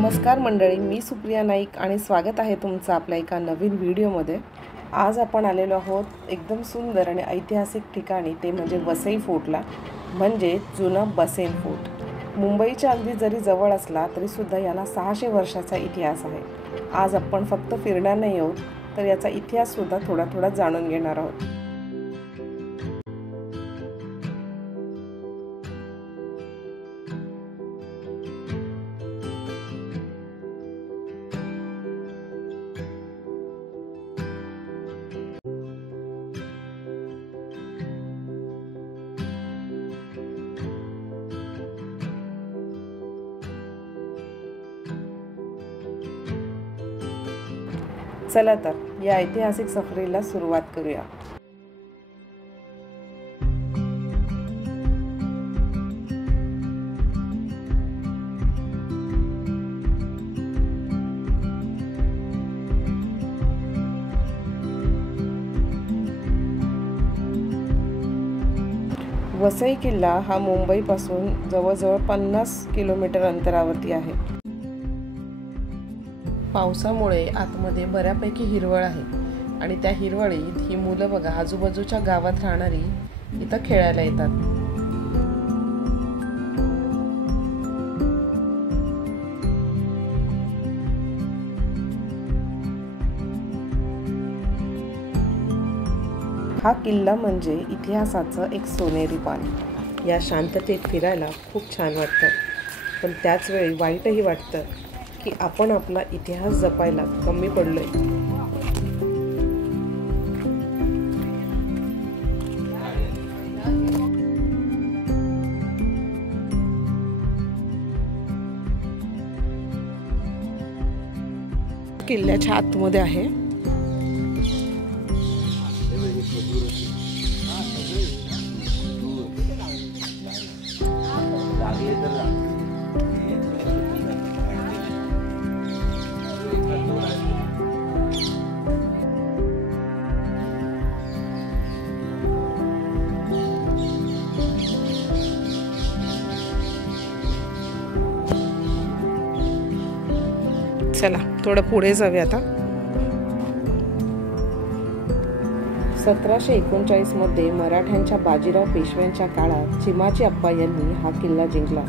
नमस्कार मंडळी, मी सुप्रिया नाईक आणि स्वागत आहे तुमचं आपल्या एका नवीन व्हिडिओमध्ये। आज आपण आलेलो आहोत एकदम सुंदर आणि ऐतिहासिक ठिकाणी, ते म्हणजे वसई फोर्टला, म्हणजे जुना बसेन फोर्ट। मुंबईच्या अगदी जरी जवळ असला तरी सुद्धा याला 600 वर्षाचा इतिहास आहे। आज आपण फक्त फिरणार नाही आहोत, तर याचा इतिहास सुद्धा थोडा जाणून घेणार आहोत। चला तर या ऐतिहासिक सफरीला सुरुवात करूया। वसई किल्ला हा मुंबईपासून जवळजवळ 50 किलोमीटर अंतरावरती आहे। पावसामुळे आतमध्ये बऱ्यापैकी हिरवळ आहे आणि त्या हिरवळीत ही मुलं बघा आजूबाजूच्या गावात राहणारी इथं खेळायला येतात। हा किल्ला म्हणजे इतिहासाचं एक सोनेरी पान। या शांततेत फिरायला खूप छान वाटतं, पण त्याच वेळी वाईटही वाटतं की आपण आपला इतिहास जपायला कमी पडलोय। किल्ल्याच्या आतमध्ये आहे। चला थोडं पुढे जाऊया आता। 1739 मध्ये मराठ्यांच्या बाजीराव पेशव्यांच्या काळात चिमाजी अप्पा यांनी हा किल्ला जिंकला।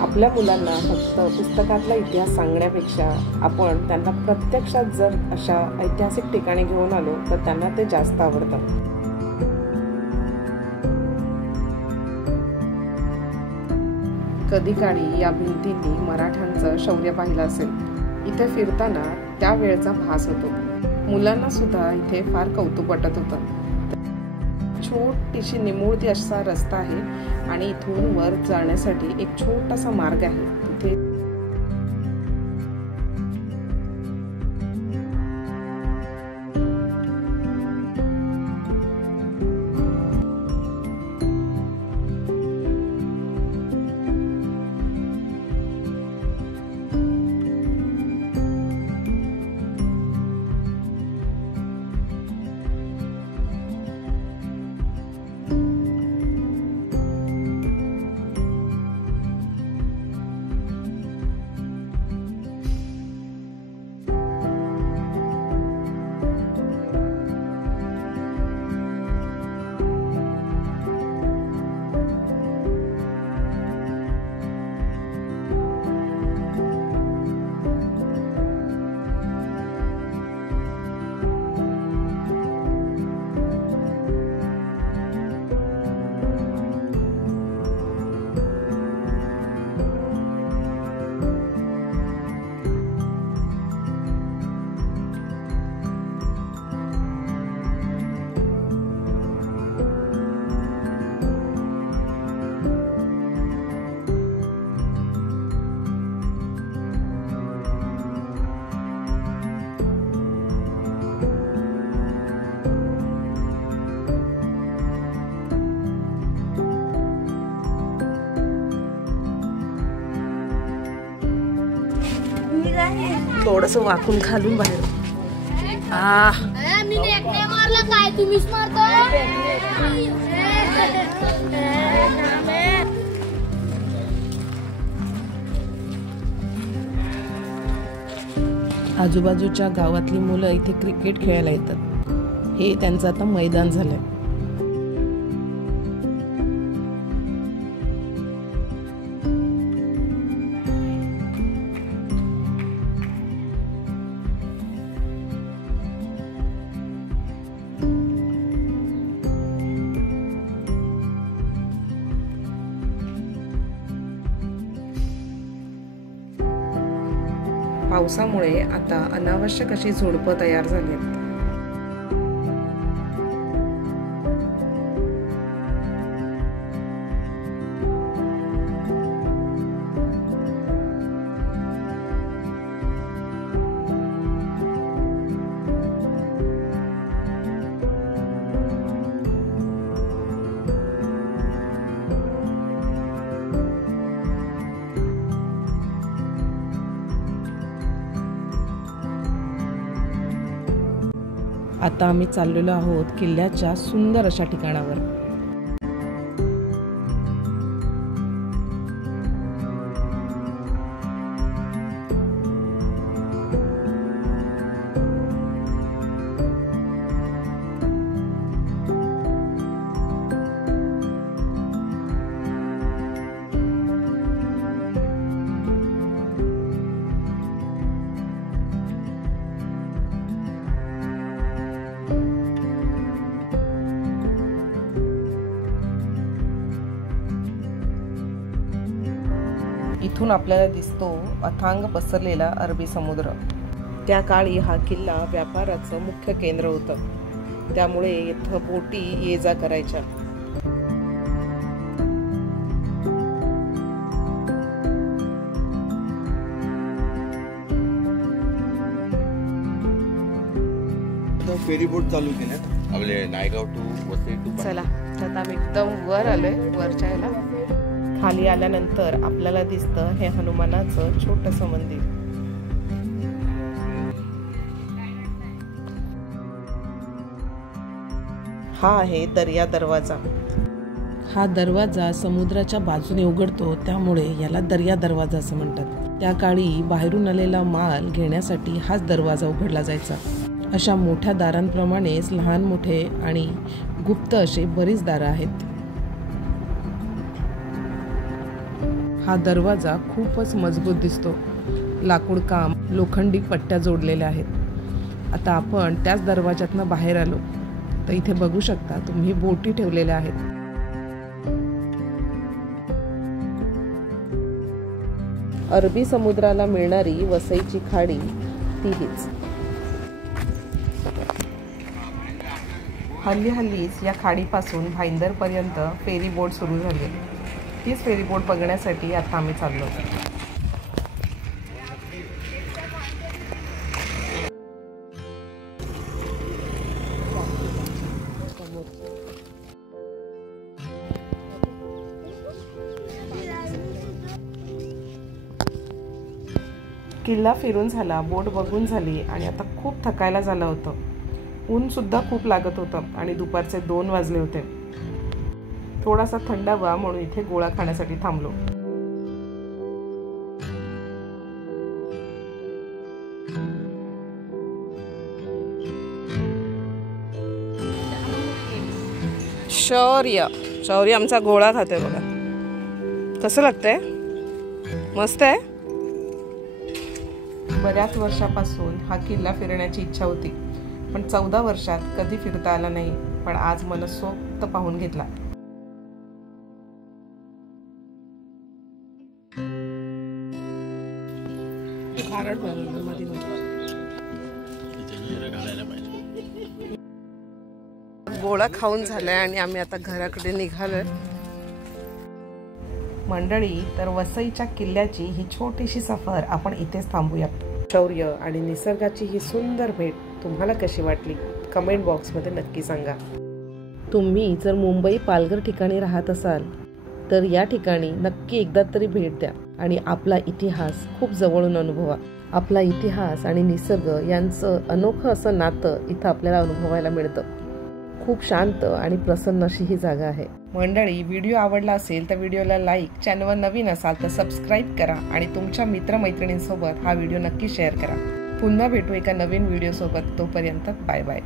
आपल्या मुलांना फक्त पुस्तकातला इतिहास सांगण्यापेक्षा आपण त्यांना प्रत्यक्षात जर अशा ऐतिहासिक ठिकाणी घेऊन आलो तर त्यांना ते जास्त आवडतं। कधी काळी या भिंतींनी मराठ्यांचं शौर्य पाहिलं असेल। इथे फिरताना त्या वेळचा भास होतो। मुलांना सुद्धा इथे फार कौतुक वाटत होतं। छोटीशी निमुळती असा रस्ता आहे आणि इथून वर जाण्यासाठी एक छोटासा मार्ग आहे। तिथे थोडंसं वाकून खालून बाहेर मी मारला काय तुम्हीच मारतो। आजूबाजूच्या गावातली मुलं इथे क्रिकेट खेळायला येतात. हे त्यांचं आता मैदान झालंय. पावसामुळे आता अनावश्यक अशी झुडपं तयार झाली आहेत. आता आम्ही चाललेलो आहोत किल्ल्याच्या सुंदर अशा ठिकाणावर. इथून आपल्याला दिसतो अथांग पसरलेला अरबी समुद्र. त्या काळी हा किल्ला व्यापाराचं मुख्य केंद्र होतं, त्यामुळे इथं बोटी ये जा करायच्या. फेरी बोट चालू केल्यात आपले नायगाव टू वसई टू. चला आता आम्ही एकदम वर आलोय. वरच्या याला खाली आल्यानंतर आपल्याला दिसतं हे हनुमानाचं छोटंसं मंदिर. हा आहे दर्या दरवाजा. हा दरवाजा समुद्राच्या बाजूने उघडतो, त्यामुळे याला दर्या दरवाजा असं म्हणतात. त्या काळी बाहेरून आलेला माल घेण्यासाठी हाच दरवाजा उघडला जायचा. अशा मोठ्या दारांप्रमाणेच लहान मोठे आणि गुप्त असे बरीच दारं आहेत. हा दरवाजा खूपच मजबूत दिसतो. लाकूड काम, लोखंडी पट्ट्या जोडलेल्या आहेत. आता आपण त्याच दरवाजातनं बाहेर आलो तर इथे बघू शकता तुम्ही बोटी ठेवलेल्या आहेत. अरबी समुद्राला मिळणारी वसईची खाडी ती हीच. हल्लीच या खाडीपासून भाईंदरपर्यंत फेरी बोट सुरू झाली. तीच फेरी बोट बघण्यासाठी आता आम्ही चाललो. किल्ला फिरून झाला, बोट बघून झाली आणि आता खूप थकायला झालं होतं. ऊन सुद्धा खूप लागत होतं आणि दुपारचे 2 वाजले होते. थोडासा थंड व्हा म्हणून इथे गोळा खाण्यासाठी थांबलो. शौर्य आमचा गोळा खाते बघा. कसं लागतंय? मस्त आहे. बऱ्याच वर्षापासून हा किल्ला फिरण्याची इच्छा होती, पण 14 वर्षात कधी फिरता आला नाही. पण आज मनसोक्त पाहून घेतला. गोळा खाऊन झालाय आणि आम्ही आता घराकडे निघालोय. मंडळी, तर वसईच्या किल्ल्याची ही छोटीशी सफर आपण इथेच थांबूया. शौर्य आणि निसर्गाची ही सुंदर भेट तुम्हाला कशी वाटली कमेंट बॉक्समध्ये नक्की सांगा. तुम्ही जर मुंबई पालघर ठिकाणी राहत असाल तर या ठिकाणी नक्की एकदा तरी भेट द्या आणि आपला इतिहास खूप जवळून अनुभवा. आपला इतिहास आणि निसर्ग यांचं अनोखं असं नातं इथं आपल्याला अनुभवायला मिळतं. खूप शांत आणि प्रसन्न अशी ही जागा आहे. मंडळी, व्हिडिओ आवडला असेल तर व्हिडिओला लाईक, चॅनलवर नवीन असाल तर सबस्क्राईब करा आणि तुमच्या मित्रमैत्रिणींसोबत हा व्हिडिओ नक्की शेअर करा. पुन्हा भेटू एका नवीन व्हिडिओसोबत. तोपर्यंत बाय बाय.